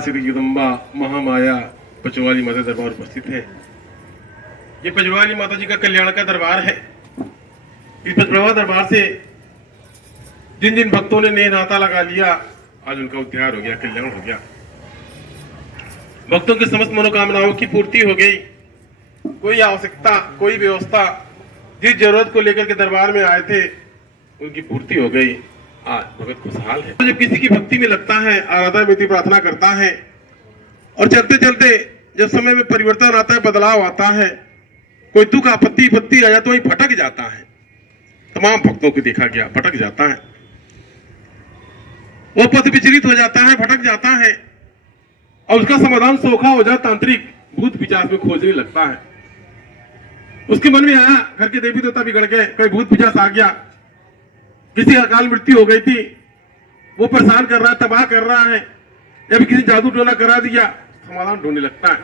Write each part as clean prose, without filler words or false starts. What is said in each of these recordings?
श्री जगदम्बा महामाया पचवाली माता दरबार उपस्थित है। ये पचवाली माता जी का कल्याण का दरबार है। इस पचवाली दरबार से जिन जिन भक्तों ने नाता लगा लिया, आज उनका उद्धार हो गया, कल्याण हो गया। भक्तों की समस्त मनोकामनाओं की पूर्ति हो गई। कोई आवश्यकता, कोई व्यवस्था, जिस जरूरत को लेकर के दरबार में आए थे, उनकी पूर्ति हो गई। आज भगत खुशहाल है। जब किसी की भक्ति में लगता है, आराधना में प्रार्थना करता है और चलते चलते जब समय में परिवर्तन आता है, बदलाव आता है, कोई दुख आपत्ति विपत्ति आया तो वही भटक जाता है। तमाम भक्तों को देखा गया, भटक जाता है, वो पथ विचलित हो जाता है, भटक जाता है और उसका समाधान सोखा हो जाता, तांत्रिक भूत पिशाच में खोजने लगता है। उसके मन में आया घर के देवी देवता बिगड़ गए, कोई भूत पिशाच आ गया, किसी अकाल मृत्यु हो गई थी, वो परेशान कर रहा है, तबाह कर रहा है, या फिर किसी जादू टोना करा दिया, समाधान ढूंढने लगता है।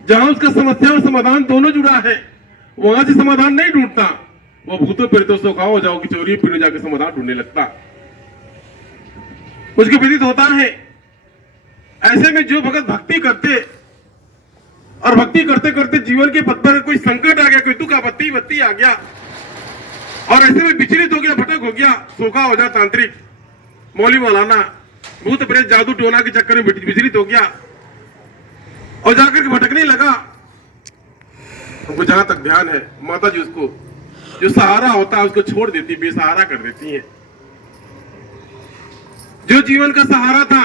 जहां उसका समस्या और समाधान दोनों जुड़ा है, वहां से समाधान नहीं ढूंढता, वो भूतों प्रेतों से खाओ जाओ की चोरी पीने जाकर समाधान ढूंढने लगता। मुझको विदित होता है ऐसे में जो भगत भक्ति करते और भक्ति करते करते जीवन के पथ पर कोई संकट आ गया, कोई दुख आपत्ति विपत्ति आ गया और ऐसे में विचलित हो गया, भटक हो गया, सोखा हो जाए, तांत्रिक मौली मौलाना भूत प्रेत जादू टोना के चक्कर में विचलित हो गया और जाकर के भटकने लगा। हमको जहां तक ध्यान है, माता जी उसको जो सहारा होता है उसको छोड़ देती, बेसहारा कर देती है। जो जीवन का सहारा था,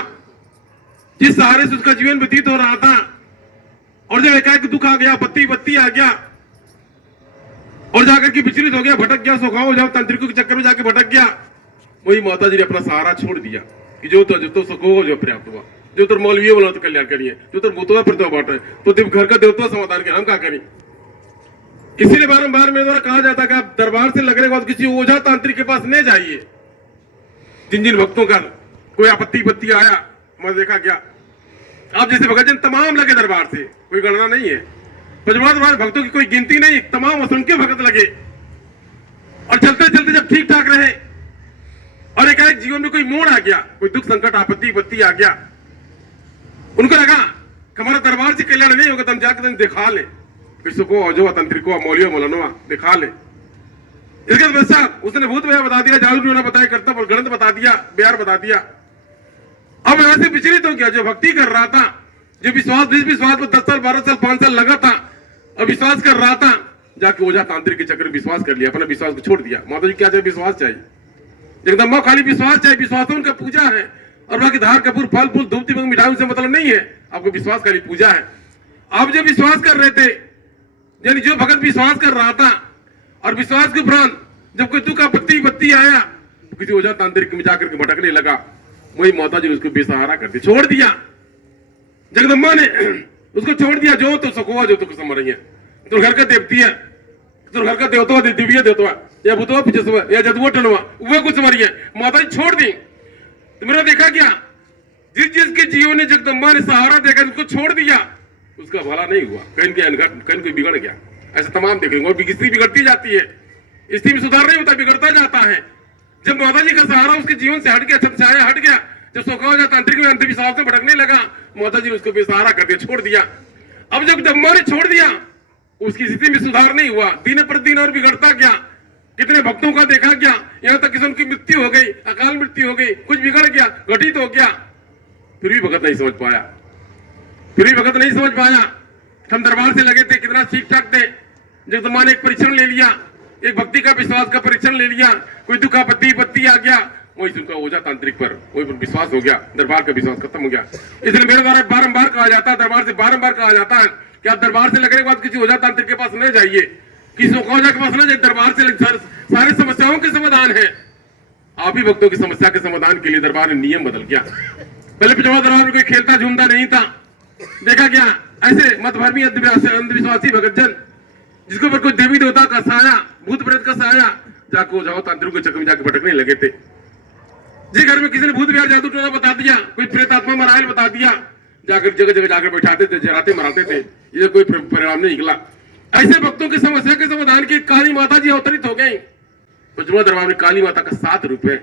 जिस सहारे से उसका जीवन व्यतीत हो रहा था, और जब एकाएक दुख आ गया, विपत्ति आ गया और जाकर के विचलित हो गया, भटक गया, सोखा हो जाओ, तांत्रिकों के चक्कर में जाके भटक गया, वही माता जी ने अपना सहारा छोड़ दिया कि जो तो सुखो हो, जो पर्याप्त हुआ, जो तो मौलवी बोला तो कल्याण करिए, जो तो भूतवा प्रतो बांटे, तो घर का देवता समाधान के हम क्या करें। इसीलिए बारंबार मेरे द्वारा कहा जाता है कि आप दरबार से लगने के बाद किसी ओझा तांत्रिक के पास नहीं जाइए। जिन जिन भक्तों का कोई आपत्ति विपत्ति आया, मैं देखा गया, आप जैसे भगत जन तमाम लगे दरबार से, कोई गणना नहीं है, पचवाड़ा दरबार भक्तों की कोई गिनती नहीं, तमाम असंख्य भगत लगे और चलते चलते जब ठीक ठाक रहे और एकाएक जीवन में कोई मोड़ आ गया, कोई दुख संकट आपत्ति विपत्ति आ गया, उनको लगा हमारा दरबार से कल्याण नहीं होगा, तो हम जाकर दिखा ले, किसी को अजो तंत्रिको मौलियो मौलानवा दिखा ले। इसके पश्चात उसने भूत भैया बता दिया, जादू टोना बताया, करता और गणित बता दिया, बिहार बता दिया। अब ऐसे विचलित हो गया, जो भक्ति कर रहा था, जो विश्वास पर 10 साल 12 साल 5 साल लगा था और विश्वास कर रहा था, जाके ओझा तांत्रिक के चक्कर में विश्वास कर लिया, अपना विश्वास को छोड़ दिया। माता जी क्या चाहिए? विश्वास चाहिए, जगदम्बा खाली विश्वास चाहिए। विश्वास उनका पूजा है और बाकी धार कपूर फल फूल धूप दीपक मिठाई से मतलब नहीं है, आपको विश्वास खाली पूजा है। आप जो विश्वास कर रहे थे, यानी जो भगत विश्वास कर रहा था और विश्वास के उपरांत जब कोई दुख आपत्ति विपत्ति आया, किसी ओझा तांत्रिक में जाकर के भटकने लगा, वही माता जी ने उसको बेसहारा कर दिया, छोड़ दिया। जगदम्बा ने उसको छोड़ दिया, जो तो सकोवा जो तो समझ रही है, तो घर का देवती है, तो घर का देवता दिव्य देवता या भूतवा पिछवा या जदुआ टनवा वह कुछ समझ है, माता जी छोड़ दी। तो मेरा देखा क्या, जिस जिसके जीवन ने जगदम्बा ने सहारा देकर उसको छोड़ दिया, उसका भला नहीं हुआ, कहीं कोई बिगड़ गया। ऐसे तमाम देखेंगे और स्थिति बिगड़ती जाती है, स्थिति में सुधार नहीं होता, बिगड़ता जाता है। जब माता जी का सहारा उसके जीवन से हट गया, छत छाया हट गया, जब सोखा हो जाता, तांत्रिक में अंधविश्वास से भटकने लगा, माता जी ने उसको बेसहारा कर दिया, छोड़ दिया। अब जब जगदम्बा ने छोड़ दिया, उसकी स्थिति में सुधार नहीं हुआ, दिन प्रतिदिन और बिगड़ता गया। कितने भक्तों का देखा गया, यहाँ तक किसी की मृत्यु हो गई, अकाल मृत्यु हो गई, कुछ बिगड़ गया, घटित हो गया, फिर भी भगत नहीं समझ पाया, हम दरबार से लगे थे, कितना ठीक ठाक थे। जगदम्बा ने एक परीक्षण ले लिया, एक भक्ति का विश्वास का परीक्षण ले लिया, कोई दुख आपत्ति विपत्ति आ गया, वही उनका ओझा तांत्रिक पर वही पर विश्वास हो गया, दरबार का विश्वास खत्म हो गया। इसलिए मेरे द्वारा बारंबार कहा जाता है, दरबार से बारंबार कहा जाता है कि आप दरबार से लगने के बाद किसी ओझा तांत्रिक के पास न जाइए, किसी ओझा के पास न जाइए, दरबार से सारे समस्याओं के समाधान है। आप ही भक्तों की समस्या के समाधान के लिए दरबार ने नियम बदल गया। पहले पिछड़ा दरबार में कोई खेलता झूमता नहीं था, देखा गया ऐसे मतभर्मी अंधविश्वासी भगत जन, जिसके ऊपर कोई देवी देवता का साया, भूत प्रेत का साया, जाको जाओ तांत्रिक के चक्कर में जाके भटकने लगे थे। जिस घर में किसी ने भूत बिहार जादू टोना बता दिया, कोई प्रेत आत्मा मरायल बता दिया, जाकर जगह जगह जाकर बैठाते थे, जराते मराते थे, ये कोई परिणाम नहीं निकला। ऐसे भक्तों की समस्या के समाधान की काली माता जी अवतरित हो गई। पचवाड़ा दरबार में काली माता का 7 रूप है।